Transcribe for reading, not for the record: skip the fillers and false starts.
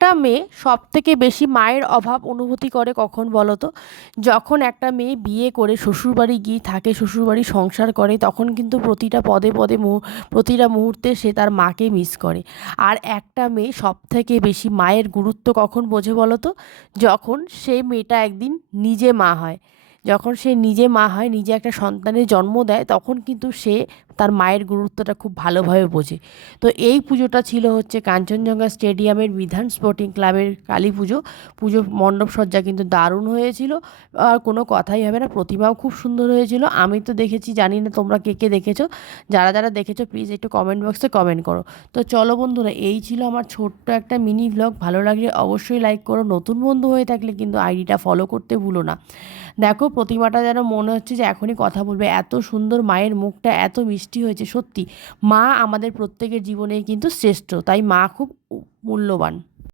একটা মেয়ে সবথেকে বেশি মায়ের অভাব অনুভূতি করে কখন বলো তো? যখন একটা মেয়ে বিয়ে করে শ্বশুরবাড়ি গিয়ে থাকে, শ্বশুরবাড়ি সংসার করে, তখন কিন্তু প্রতিটা পদে পদে প্রতিটা মুহূর্তে সে তার মাকে মিস করে। আর একটা মেয়ে সবথেকে বেশি মায়ের গুরুত্ব কখন বোঝে বলো তো? যখন সেই মেয়েটা একদিন নিজে মা হয়। যখন সে নিজে মা হয়, নিজে একটা সন্তানের জন্ম দেয়, তখন কিন্তু সে তার মায়ের গুরুত্বটা খুব ভালোভাবে বোঝে। তো এই পুজোটা ছিল হচ্ছে কাঞ্চনজঙ্ঘা স্টেডিয়ামের বিধান স্পোর্টিং ক্লাবের কালী পুজো। পুজো মণ্ডপসজ্জা কিন্তু দারুণ হয়েছিল। আর কোনো কথাই হবে না, প্রতিমাও খুব সুন্দর হয়েছিল। আমি তো দেখেছি, জানি না তোমরা কে কে দেখেছো। যারা যারা দেখেছো প্লিজ একটু কমেন্ট বক্সে কমেন্ট করো। তো চলো বন্ধুরা, এই ছিল আমার ছোট্ট একটা মিনি ভ্লগ। ভালো লাগলে অবশ্যই লাইক করো, নতুন বন্ধু হয়ে থাকলে কিন্তু আইডিটা ফলো করতে ভুলো না। দেখো প্রতিমাটা যেন মনে হচ্ছে যে এখনই কথা বলবে, এত সুন্দর, মায়ের মুখটা এত মিষ্টি হয়েছে। সত্যি মা আমাদের প্রত্যেকের জীবনেই কিন্তু শ্রেষ্ঠ, তাই মা খুব মূল্যবান।